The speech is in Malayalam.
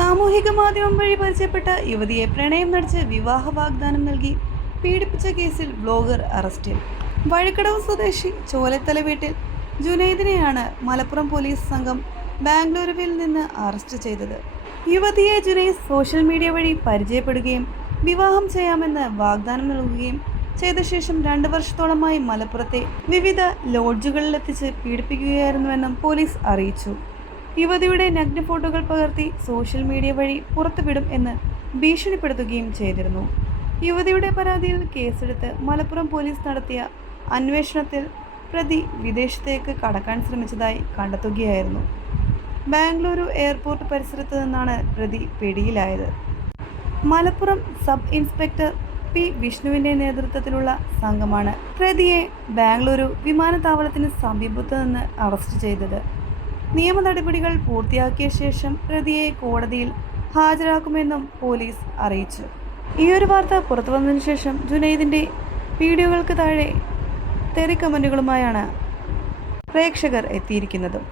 സാമൂഹിക മാധ്യമം വഴി പരിചയപ്പെട്ട യുവതിയെ പ്രണയം നടിച്ച് വിവാഹ വാഗ്ദാനം നൽകി പീഡിപ്പിച്ച കേസിൽ ബ്ലോഗർ അറസ്റ്റിൽ. വഴിക്കടവ് സ്വദേശി ചോലത്തല വീട്ടിൽ ജുനൈദിനെയാണ് മലപ്പുറം പോലീസ് സംഘം ബാംഗ്ലൂരുവിൽ നിന്ന് അറസ്റ്റ് ചെയ്തത്. യുവതിയെ ജുനൈദ് സോഷ്യൽ മീഡിയ വഴി പരിചയപ്പെടുകയും വിവാഹം ചെയ്യാമെന്ന് വാഗ്ദാനം നൽകുകയും ചെയ്ത ശേഷം രണ്ട് വർഷത്തോളമായി മലപ്പുറത്തെ വിവിധ ലോഡ്ജുകളിലെത്തിച്ച് പീഡിപ്പിക്കുകയായിരുന്നുവെന്നും പോലീസ് അറിയിച്ചു. യുവതിയുടെ നഗ്ന ഫോട്ടോകൾ പകർത്തി സോഷ്യൽ മീഡിയ വഴി പുറത്തുവിടും എന്ന് ഭീഷണിപ്പെടുത്തുകയും ചെയ്തിരുന്നു. യുവതിയുടെ പരാതിയിൽ കേസെടുത്ത് മലപ്പുറം പോലീസ് നടത്തിയ അന്വേഷണത്തിൽ പ്രതി വിദേശത്തേക്ക് കടക്കാൻ ശ്രമിച്ചതായി കണ്ടെത്തുകയായിരുന്നു. ബാംഗ്ലൂരു എയർപോർട്ട് പരിസരത്ത് നിന്നാണ് പ്രതി പിടിയിലായത്. മലപ്പുറം സബ് ഇൻസ്പെക്ടർ പി വിഷ്ണുവിന്റെ നേതൃത്വത്തിലുള്ള സംഘമാണ് പ്രതിയെ ബാംഗ്ലൂരു വിമാനത്താവളത്തിന് സമീപത്ത് നിന്ന് അറസ്റ്റ് ചെയ്തത്. നിയമ നടപടികൾ പൂർത്തിയാക്കിയ ശേഷം പ്രതിയെ കോടതിയിൽ ഹാജരാക്കുമെന്നും പോലീസ് അറിയിച്ചു. ഈ ഒരു വാർത്ത പുറത്തു വന്നതിന് ശേഷം ജുനൈദിന്റെ വീഡിയോകൾക്ക് താഴെ തെറി കമന്റുകളുമായാണ് പ്രേക്ഷകർ എത്തിയിരിക്കുന്നതും.